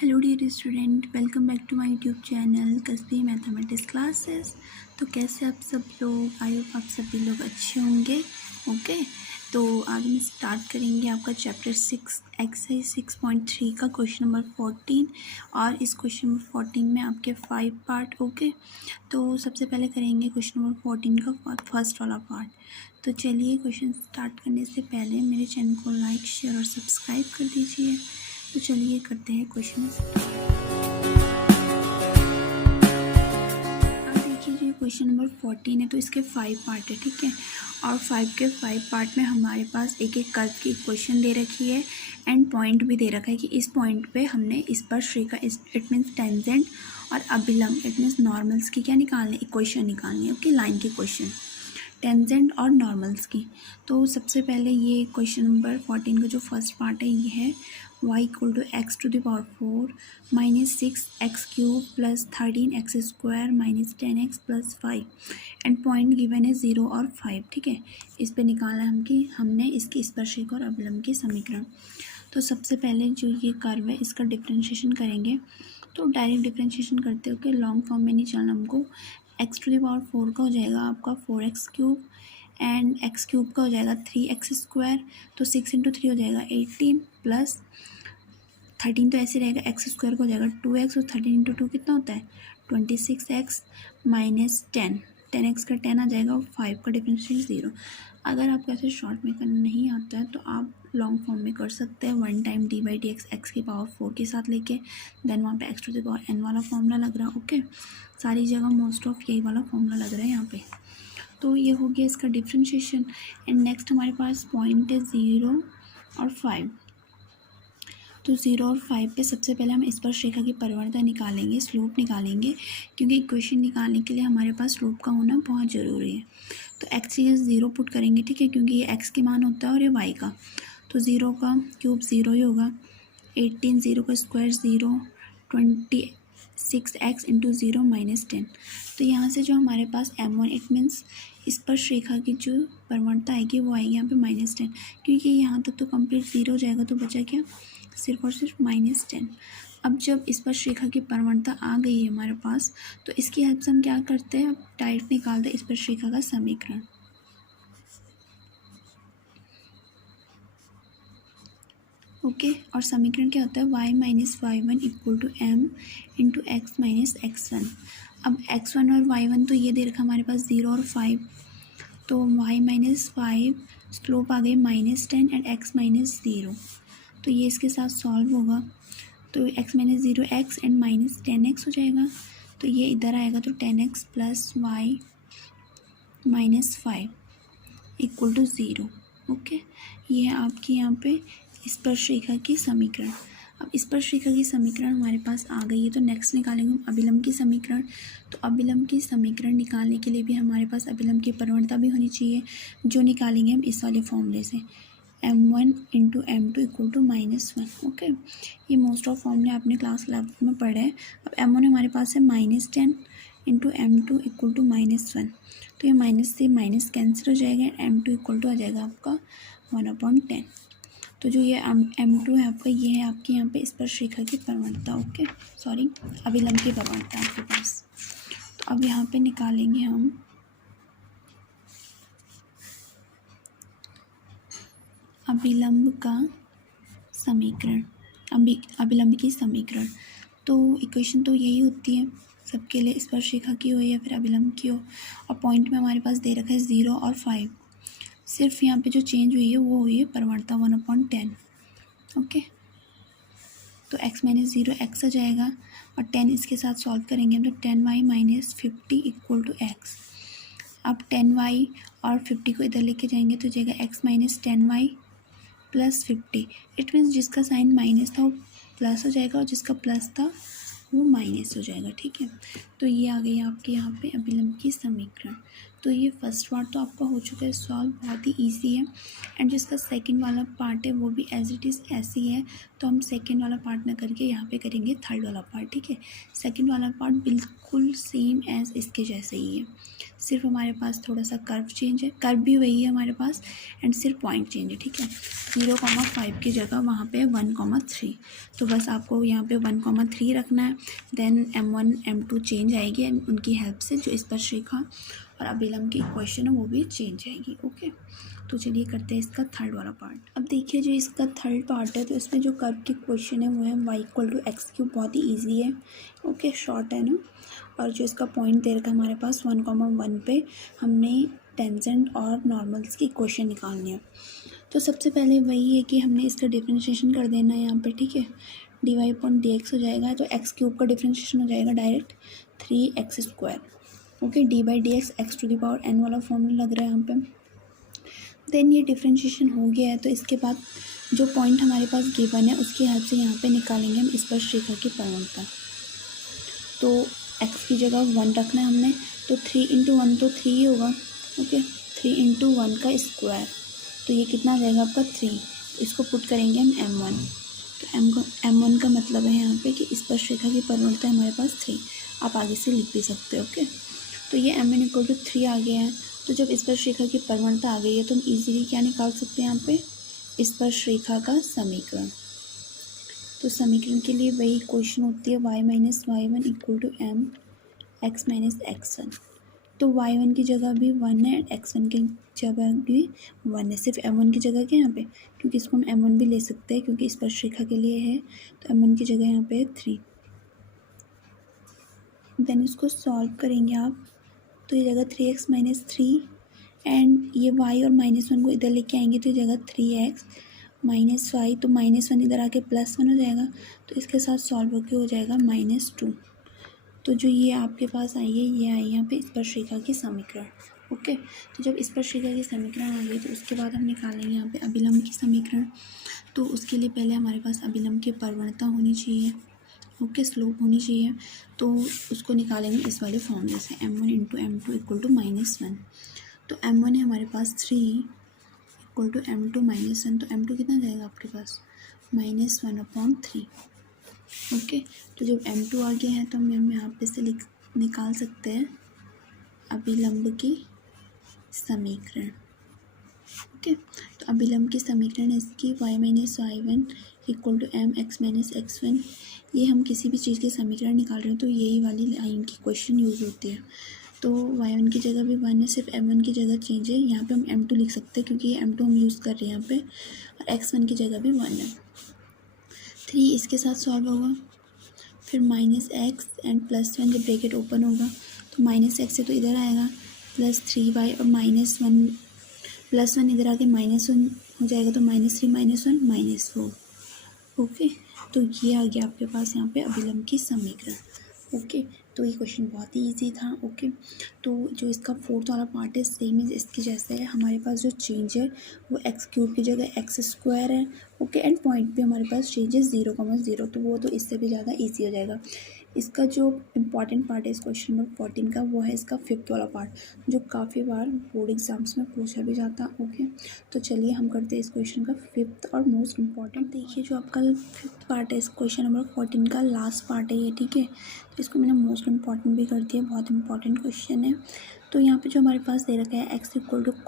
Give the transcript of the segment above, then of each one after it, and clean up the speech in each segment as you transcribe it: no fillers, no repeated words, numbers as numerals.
Hello dear student, welcome back to my YouTube channel कसबी mathematics classes. तो कैसे आप सब लोग? आई होप आप सभी लोग अच्छे होंगे। ओके, तो आज हम स्टार्ट करेंगे आपका चैप्टर 6 एक्सरसाइज 6.3 का क्वेश्चन नंबर 14। और इस क्वेश्चन नंबर 14 में आपके 5 पार्ट। ओके, तो सबसे पहले करेंगे क्वेश्चन नंबर 14 का फर्स्ट वाला पार्ट। तो चलिए, क्वेश्चन स्टार्ट करने से पहले मेरे चैनल को लाइक, शेयर और सब्सक्राइब कर दीजिए। तो चलिए करते हैं क्वेश्चन। अब देखिए, ये क्वेश्चन नंबर 14 है, तो इसके 5 पार्ट है, ठीक है। और 5 के 5 पार्ट में हमारे पास एक एक कर्व की इक्वेशन दे रखी है एंड पॉइंट भी दे रखा है कि इस पॉइंट पे हमने इस पर श्री का इट मीन्स टेंजेंट और अभिलंब इट मीन्स नॉर्मल्स की क्या निकालनी, इक्वेशन निकालनी है। ओके, लाइन की इक्वेशन टेंजेंट और नॉर्मल्स की। तो सबसे पहले ये क्वेश्चन नंबर 14 का जो फर्स्ट पार्ट है ये है y equal to x to the power 4 minus 6x cube plus 13x square minus 10x plus 5 and point given है 0 और 5। ठीक है, इस पे निकालना है हमने इसकी स्पर्शिका और अवलंब की समीकरण। तो सबसे पहले जो ये कर्व है इसका डिफ्रेंशिएशन करेंगे। तो डायरेक्ट डिफ्रेंशिएशन करते हो लॉन्ग फॉर्म में नहीं चलना हमको। एक्स टू द पावर 4 का हो जाएगा आपका 4x cube and x cube का हो जाएगा 3x स्क्वायर। तो 6 इंटू 3 हो जाएगा 18 प्लस 13 तो ऐसे रहेगा, एक्स स्क्वायर का हो जाएगा 2x और 13 इंटू 2 कितना होता है 26x माइनस 10x का 10 आ जाएगा और 5 का डिफरेंशियल 0। अगर आपको ऐसे शॉर्ट में करना नहीं आता है तो आप लॉन्ग फॉर्म में कर सकते हैं। 1 टाइम d/dx एक्स की पावर 4 के साथ लेके देन वहाँ पे x to the power n वाला फॉर्मूला लग रहा है। ओके, सारी जगह मोस्ट ऑफ यही वाला फॉर्मूला लग रहा है यहाँ पे। तो ये हो गया इसका डिफ्रेंशिएशन। एंड नेक्स्ट हमारे पास पॉइंट है 0 और 5। तो 0 और 5 पे सबसे पहले हम स्पर्शरेखा की परिवर्तन निकालेंगे, स्लोप निकालेंगे, क्योंकि इक्वेशन निकालने के लिए हमारे पास स्लोप का होना बहुत ज़रूरी है। तो एक्स की 0 पुट करेंगे, ठीक है, क्योंकि ये एक्स के मान होता है और ये वाई का। तो 0 का क्यूब 0 ही होगा, 18 0 का स्क्वायर 0, 26x इंटू 0 माइनस 10। तो यहाँ से जो हमारे पास m1 इट मीन्स स्पर्शरेखा की जो परिवर्तन आएगी वो आएगी यहाँ पे -10, क्योंकि यहाँ तक तो कंप्लीट 0 हो जाएगा। तो बचा क्या, सिर्फ और सिर्फ -10। अब जब स्पर्शरेखा की परिवर्तन आ गई है हमारे पास, तो इसकी हेल्प से हम क्या करते हैं, अब डायरेक्ट निकालते हैं स्पर्शरेखा का समीकरण। ओके, और समीकरण क्या होता है, y minus y1 equal to m into x minus x1। अब x1 और y1 तो ये दे रखा हमारे पास 0 और 5। तो y माइनस 5 स्लोप आ गई -10 एंड x माइनस 0। तो ये इसके साथ सॉल्व होगा, तो x minus 0 x and minus 10x हो जाएगा। तो ये इधर आएगा, तो 10x plus y minus 5 equal to 0। Okay, ये है आपकी यहाँ पे स्पर्शरेखा की समीकरण। अब स्पर्शरेखा की समीकरण हमारे पास आ गई है, तो नेक्स्ट निकालेंगे हम अभिलंब की समीकरण। तो अभिलंब की समीकरण निकालने के लिए भी हमारे पास अभिलंब की परिवर्तन भी होनी चाहिए, जो निकालेंगे हम इस वाले फॉर्मूले से, m1 into m2 equal to -1। Okay, ये मोस्ट ऑफ फॉर्मूले आपने क्लास 11 में पढ़े हैं। अब m1 हमारे पास है -10 इंटू m2 इक्वल टू -1। तो ये माइनस से माइनस कैंसिल हो जाएगा, m2 इक्वल टू आ जाएगा आपका 1/10। तो जो ये m2 है आपका, ये है आपके यहाँ पे स्पर्शरेखा की परिवर्तन। ओके, सॉरी, अभिलंब की परिवर्तन आपके पास। तो अब यहाँ पे निकालेंगे हम अभिलंब का समीकरण, अभिलंब की समीकरण। तो इक्वेशन तो यही होती है सबके लिए, स्पर्शरेखा की हो या फिर अभिलंब की हो। और पॉइंट में हमारे पास दे रखा है 0 और 5। सिर्फ यहाँ पे जो चेंज हुई है वो हुई है परिवर्तन 1/10। ओके, तो x माइनस 0 x आ जाएगा और 10 इसके साथ सॉल्व करेंगे हम, तो 10y minus 50 equal to x। अब 10y और 50 को इधर लेके जाएंगे तो जाएगा x minus 10y plus 50। It means जिसका साइन माइनस था वो प्लस हो जाएगा और जिसका प्लस था वो माइनस हो जाएगा। ठीक है, तो ये आ गई आपके यहाँ पे अभिलंब की समीकरण। तो ये फर्स्ट पार्ट तो आपका हो चुका है सॉल्व, बहुत ही इजी है। एंड जिसका सेकंड वाला पार्ट है वो भी एज इट इज़ ऐसी है, तो हम सेकंड वाला पार्ट ना करके यहाँ पे करेंगे थर्ड वाला पार्ट, ठीक है। सेकंड वाला पार्ट बिल्कुल सेम एज इसके जैसे ही है, सिर्फ हमारे पास थोड़ा सा कर्व चेंज है, कर्व भी वही है हमारे पास, एंड सिर्फ पॉइंट चेंज है, ठीक है। 0,5 की जगह वहाँ पे 1,3, तो बस आपको यहाँ पे 1,3 रखना है। देन M1 M2 चेंज आएगी एंड उनकी हेल्प से जो स्पर्शरेखा और अभिलंब की इक्वेशन है वो भी चेंज आएगी, ओके। तो चलिए करते हैं इसका थर्ड वाला पार्ट। अब देखिए जो इसका थर्ड पार्ट है, तो इसमें जो कर्व की क्वेश्चन है वो है y=x3, बहुत ही ईजी है, ओके, शॉर्ट है ना। और जो इसका पॉइंट दे रखा है हमारे पास 1,1 पे हमने टेंजेंट और नॉर्मल्स की इक्वेशन निकालनी है। तो सबसे पहले वही है कि हमने इसका डिफ्रेंशिएशन कर देना है यहाँ पे, ठीक है। dy/dx हो जाएगा, तो x³ का डिफ्रेंशिएशन हो जाएगा direct 3x², okay. d/dx x⁴n वाला फॉर्मूला लग रहा है यहाँ पे। देन ये डिफ्रेंशिएशन हो गया है, तो इसके बाद जो पॉइंट हमारे पास गिवन है उसकी हेल्प से यहाँ पे निकालेंगे हम स्पर्शरेखा की परवलता। तो x की जगह 1 रखना है हमने, तो 3 × 1 तो 3 ही होगा, ओके। 3 × 1 का स्क्वायर, तो ये कितना आ जाएगा आपका 3। तो इसको पुट करेंगे हम M1, तो M1 का मतलब है यहाँ पे कि स्पर्शरेखा की परवलता है हमारे पास 3, आप आगे से लिख भी सकते हो, ओके। तो ये M1 = 3 आ गया है। तो जब स्पर्शरेखा की परवलता आ गई है तो हम इजीली क्या निकाल सकते हैं यहाँ पे, स्पर्शरेखा का समीकरण। तो समीकरण के लिए वही इक्वेशन होती है y-y1 = m(x - x1)। तो y1 की जगह भी 1 है, x1 की जगह भी 1 है, सिर्फ m1 की जगह क्या यहाँ पे, क्योंकि इसको हम m1 भी ले सकते हैं क्योंकि स्पर्शरेखा के लिए है, तो m1 की जगह यहाँ पे है 3। देन इसको सॉल्व करेंगे आप, तो ये जगह 3x - 3 एंड ये y और -1 को इधर लेके आएंगे, तो ये जगह 3x - 5, तो -1 इधर आके +1 हो जाएगा, तो इसके साथ सॉल्व होके हो जाएगा -2। तो जो ये आपके पास आई है, ये आई यहाँ पे स्पर्शरेखा की समीकरण, ओके। तो जब स्पर्शरेखा की समीकरण आ गई तो उसके बाद हम निकालेंगे यहाँ पे अभिलंब की समीकरण। तो उसके लिए पहले हमारे पास अभिलंब की परवलता होनी चाहिए, ओके, स्लोप होनी चाहिए। तो उसको निकालेंगे इस वाले फॉर्मूले से, M1 × M2 = -1। तो M1 है हमारे पास 3 = M2 - 1, तो M2 कितना जाएगा आपके पास -1/3, ओके। तो जब M2 आ गया है तो हम यहाँ पे से निकाल सकते हैं अभिलंब की समीकरण, ओके। तो अभिलंब की समीकरण इसकी y-y1 = mx - x1। ये हम किसी भी चीज़ की समीकरण निकाल रहे हैं तो यही वाली लाइन की क्वेश्चन यूज़ होती है। तो y1 की जगह भी 1 है, सिर्फ m1 की जगह चेंज है, यहाँ पे हम m2 लिख सकते हैं क्योंकि ये m2 हम यूज़ कर रहे हैं यहाँ पे, और x1 की जगह भी 1 है। 3 इसके साथ सॉल्व होगा, फिर -x एंड +1, जब ब्रैकेट ओपन होगा तो -x से तो इधर आएगा, +3y और +1 इधर आके -1 हो जाएगा, तो -3 -1 -4, ओके। तो ये आ गया आपके पास यहाँ पे अभिलंब की समीकरण, ओके। तो ये क्वेश्चन बहुत ही इजी था, ओके। तो जो इसका फोर्थ वाला पार्ट है सेम इज इसके जैसे है, हमारे पास जो चेंज है वो x³ की जगह x² है, ओके। एंड पॉइंट पे हमारे पास चेंज है 0,0, तो वो तो इससे भी ज़्यादा इजी हो जाएगा। इसका जो इम्पॉर्टेंट पार्ट है इस क्वेश्चन नंबर 14 का, वो है इसका फिफ्थ वाला पार्ट, जो काफ़ी बार बोर्ड एग्जाम्स में पूछा भी जाता, ओके। तो चलिए हम करते हैं इस क्वेश्चन का फिफ्थ और मोस्ट इम्पॉर्टेंट। देखिए जो आपका फिफ्थ पार्ट है इस क्वेश्चन नंबर 14 का लास्ट पार्ट है ये, ठीक है। तो इसको मैंने मोस्ट इम्पॉर्टेंट भी कर दिया, बहुत इंपॉर्टेंट क्वेश्चन है। तो यहाँ पे जो हमारे पास दे रखा है x =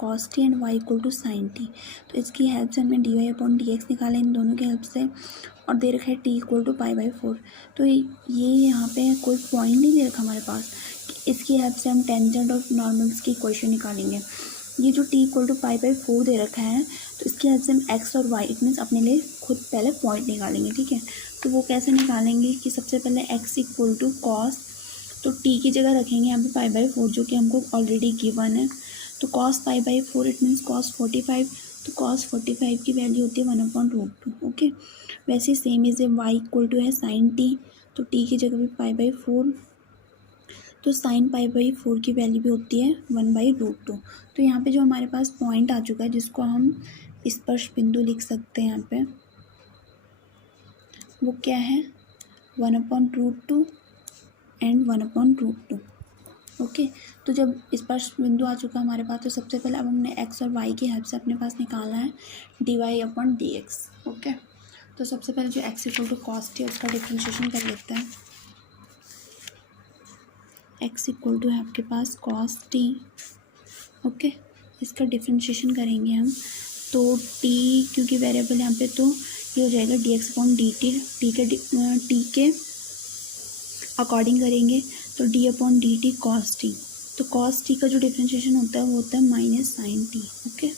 cos t and y = sin t, तो इसकी हेल्प से हमने dy/dx निकाला इन दोनों की हेल्प से, और दे रखा है t = π/4। तो ये यहाँ पे कोई पॉइंट नहीं दे रखा हमारे पास कि इसकी हेल्प से हम टेंजेंट और नॉर्मल्स की इक्वेशन निकालेंगे। ये जो t = π/4 दे रखा है, तो इसकी हेल्प से हम x और y, इट मीन्स अपने लिए खुद पहले पॉइंट निकालेंगे, ठीक है। तो वो कैसे निकालेंगे कि सबसे पहले x = cos, तो t की जगह रखेंगे यहाँ पे π/4 जो कि हमको ऑलरेडी गिवन है, तो cos π/4 इट मीन्स cos 45, तो cos 45 की वैल्यू होती है 1/√2, ओके। वैसे सेम इज y = है sin t, तो t की जगह भी π/4, तो sin π/4 की वैल्यू भी होती है 1/√2। तो यहाँ पे जो हमारे पास पॉइंट आ चुका है जिसको हम स्पर्श बिंदु लिख सकते हैं यहाँ पे, वो क्या है 1/√2 एंड 1/√2, ओके। तो जब स्पर्श बिंदु आ चुका हमारे पास, तो सबसे पहले अब हमने एक्स और वाई की हेल्प से अपने पास निकालना है dy upon d x. Okay, तो सबसे पहले जो x equal to cos t उसका डिफ्रेंशिएशन कर लेते हैं। एक्स इक्वल टू है आपके पास कॉस टी। ओके, इसका डिफ्रेंशिएशन करेंगे हम, तो टी क्योंकि वेरिएबल यहाँ पे, तो ये हो जाएगा D x upon d T. T के अकॉर्डिंग करेंगे तो D upon d T cos T. तो कॉस टी का जो डिफ्रेंशिएशन होता है वो होता है माइनस साइन टी। ओके,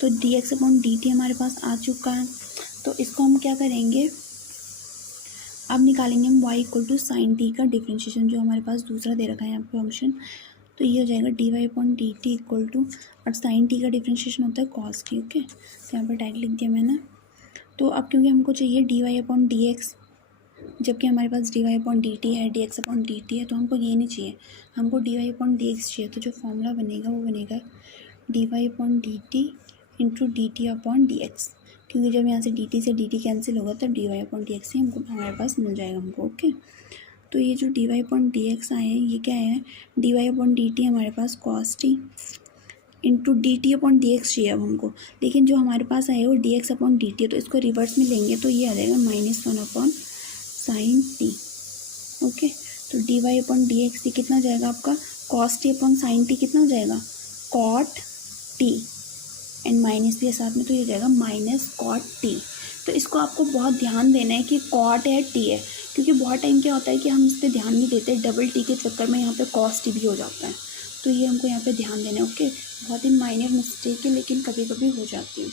तो D x upon d t हमारे पास आ चुका है। तो इसको हम क्या करेंगे, अब निकालेंगे हम y equal to sine t का डिफ्रेंशिएशन, जो हमारे पास दूसरा दे रखा है यहाँ पे फंक्शन। तो ये हो जाएगा d y upon d t equal to, और साइन टी का डिफ्रेंशिएशन होता है कॉस टी। ओके, तो यहाँ पर डायरेक्ट लिख दिया मैंने। तो अब क्योंकि हमको चाहिए d y upon d x, जबकि हमारे पास d y upon d t है, d x upon d t है, तो हमको ये नहीं चाहिए, हमको d y upon d x चाहिए। तो जो फॉर्मूला बनेगा वो बनेगा d y upon d t into d t upon d x, क्योंकि जब यहाँ से डी टी से डी टी कैंसिल होगा तब d y upon d x ही हमको हमारे पास मिल जाएगा हमको। ओके, तो ये जो d y upon d x आए हैं ये क्या है, d y upon d t हमारे पास cos t into d t upon d x चाहिए अब हमको, लेकिन जो हमारे पास आए वो d x upon d t है, तो इसको रिवर्स में लेंगे तो ये आ जाएगा minus one upon sine t. Okay, तो d y upon d x t कितना हो जाएगा आपका, cos t upon sine t कितना हो जाएगा, कॉट टी, एंड माइनस भी है साथ में, तो ये हो जाएगा माइनस कॉट टी। तो इसको आपको बहुत ध्यान देना है कि कॉट है टी है, क्योंकि बहुत टाइम क्या होता है कि हम इस पर ध्यान नहीं देते, डबल टी के चक्कर में यहाँ पे कॉस टी भी हो जाता है। तो ये हमको यहाँ पे ध्यान देना है। ओके, बहुत ही माइनर मिस्टेक है लेकिन कभी कभी हो जाती है।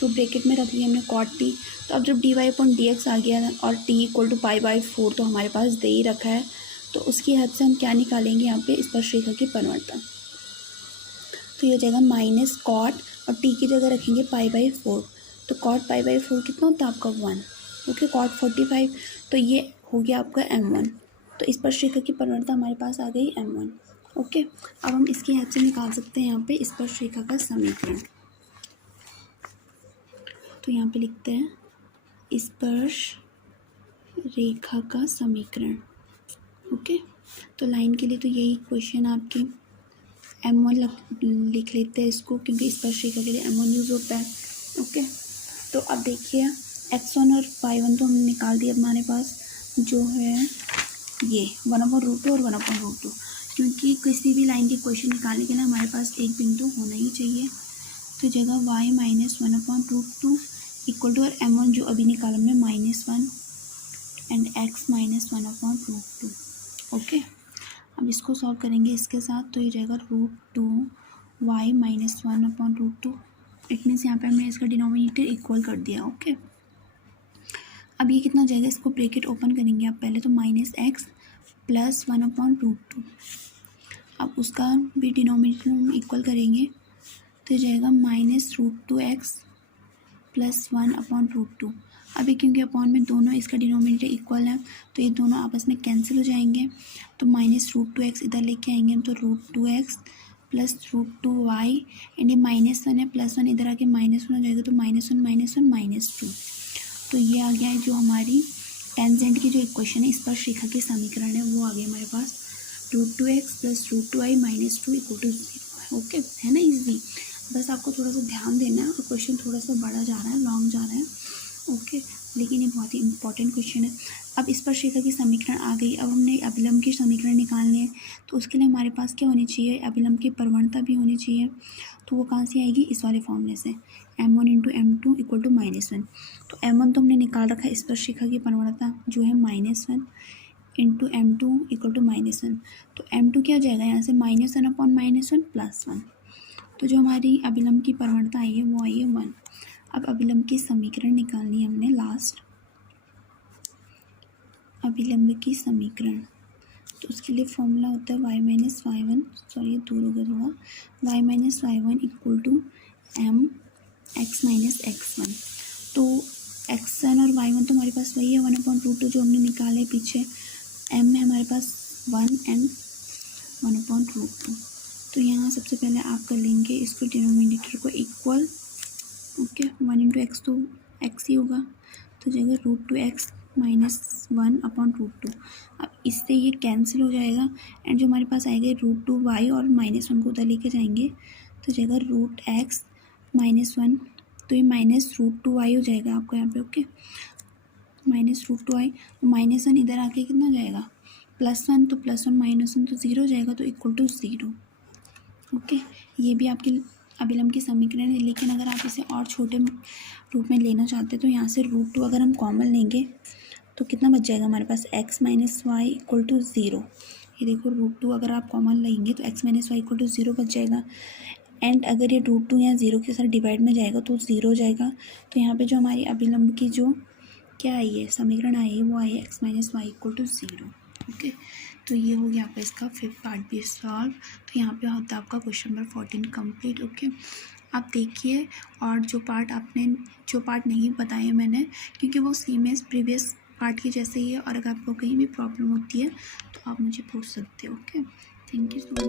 तो ब्रैकेट में रख लिया हमने कॉट टी। तो अब जब d y upon d x आ गया और t equal to pi by 4 तो हमारे पास दे ही रखा है, तो उसकी हद से हम क्या निकालेंगे यहाँ पे, स्पर्शरेखा की परिवर्तन। तो ये हो जाएगा माइनस कॉट, और टी की जगह रखेंगे पाई बाई 4, तो कॉट पाई बाई 4 कितना होता है आपका 1। ओके, कॉट 45, तो ये हो गया आपका m1। तो स्पर्शरेखा की परिवर्तन हमारे पास आ गई m1। ओके, अब हम इसकी हेल्प से निकाल सकते हैं यहाँ पे स्पर्शरेखा का समीकरण। तो यहाँ पे लिखते हैं स्पर्श रेखा का समीकरण। ओके, तो लाइन के लिए तो यही क्वेश्चन आपके m1 लिख लेते हैं इसको, क्योंकि स्पर्शरेखा के लिए m1 यूज़ होता है। ओके, तो अब देखिए x1 और y1 तो हमने निकाल दिया, हमारे पास जो है ये 1/√2 और 1/√2, क्योंकि किसी भी लाइन की क्वेश्चन निकालने के लिए हमारे पास एक बिंदु होना ही चाहिए। तो जगह y माइनस 1/√2 इक्वल टू, और m1 जो अभी निकाला हमने -1 एंड x माइनस 1/√2। ओके, अब इसको सॉल्व करेंगे इसके साथ, तो ये जाएगा √2 y माइनस 1/√2। इट मीन्स यहाँ पे हमने इसका डिनोमिनेटर इक्वल कर दिया। ओके, अब ये कितना जाएगा, इसको ब्रैकेट ओपन करेंगे आप पहले, तो -x प्लस 1/√2। अब उसका भी डिनोमिनेटर हम इक्वल करेंगे, तो ये जाएगा -√2x प्लस 1/√2। अभी क्योंकि अपॉन में दोनों इसका डिनोमिनेटर इक्वल है, तो ये दोनों आपस में कैंसिल हो जाएंगे, तो -√2x इधर लेके आएंगे हम, तो √2x प्लस √2y, एंड ये -1 है, +1 इधर आके -1 हो जाएगा, तो -1 -1 -2। तो ये आ गया है जो हमारी टेंजेंट की जो इक्वेशन है, स्पर्शरेखा के समीकरण है, वो आ गया हमारे पास √2x plus √2y -2 equal to 0। Okay, है ना इजी, बस आपको थोड़ा सा ध्यान देना है, और क्वेश्चन थोड़ा सा बड़ा जा रहा है, लॉन्ग जा रहा है। ओके, लेकिन ये बहुत ही इंपॉर्टेंट क्वेश्चन है। अब स्पर्शरेखा की समीकरण आ गई, अब हमने अभिलंब की समीकरण निकालनी है, तो उसके लिए हमारे पास क्या होनी चाहिए, अभिलंब की प्रवणता भी होनी चाहिए। तो वो कहाँ से आएगी, इस वाले फॉर्मूले से, m1 into m2 equal to -1। तो m1 तो हमने निकाल रखा है, स्पर्शरेखा की प्रवणता जो है -1 इंटू m2 इक्वल टू -1। तो m2 क्या हो जाएगा यहाँ से, -1/-1 प्लस 1। तो जो हमारी अभिलंब की प्रवणता आई है वो आई है 1। अब अभिलंब की समीकरण निकालनी है हमने लास्ट, अभिलंब की समीकरण। तो उसके लिए फॉर्मूला होता है y माइनस y1, सॉरी दूर हो गया थोड़ा, y minus y1 equal to m x minus x1। तो x1 और y1 तो हमारे पास वही है 1/√2 जो हमने निकाले है पीछे, m है हमारे पास 1 एंड 1/√2। तो यहाँ सबसे पहले आप कर लेंगे इसको डिनोमिनेटर को इक्वल। ओके, 1 इंटू एक्स तो x ही होगा, तो जगह √2x -1/√2। अब इससे ये कैंसिल हो जाएगा एंड जो हमारे पास आएगा √2y और -1 को उधर लेके जाएंगे तो जाएगा √x -1, तो ये -√2y हो जाएगा आपका यहाँ पे। ओके, -√2y, -1 इधर आके कितना हो जाएगा +1, तो +1 -1 तो 0 हो जाएगा, तो इक्वल टू 0। ओके, ये भी आपकी अभिलंब की समीकरण है। लेकिन अगर आप इसे और छोटे रूप में लेना चाहते हैं तो यहाँ से √2 अगर हम कॉमन लेंगे तो कितना बच जाएगा हमारे पास x - y इक्वल टू 0। ये देखो √2 अगर आप कॉमन लेंगे तो x - y इक्वल टू 0 बच जाएगा एंड अगर ये √2 यहाँ 0 के साथ डिवाइड में जाएगा तो 0 हो जाएगा। तो यहाँ पे जो हमारी अभिलंब की जो क्या आई है समीकरण आई है वो आई है x - y equal to 0। Okay, तो ये हो गया आपका इसका 5th पार्ट भी सॉल्व। तो यहाँ पे होता है आपका क्वेश्चन नंबर 14 कंप्लीट। ओके, आप देखिए, और जो पार्ट नहीं बताए मैंने क्योंकि वो सेम है प्रीवियस पार्ट के जैसे ही है, और अगर आपको कहीं भी प्रॉब्लम होती है तो आप मुझे पूछ सकते हो। Okay, thank you so much.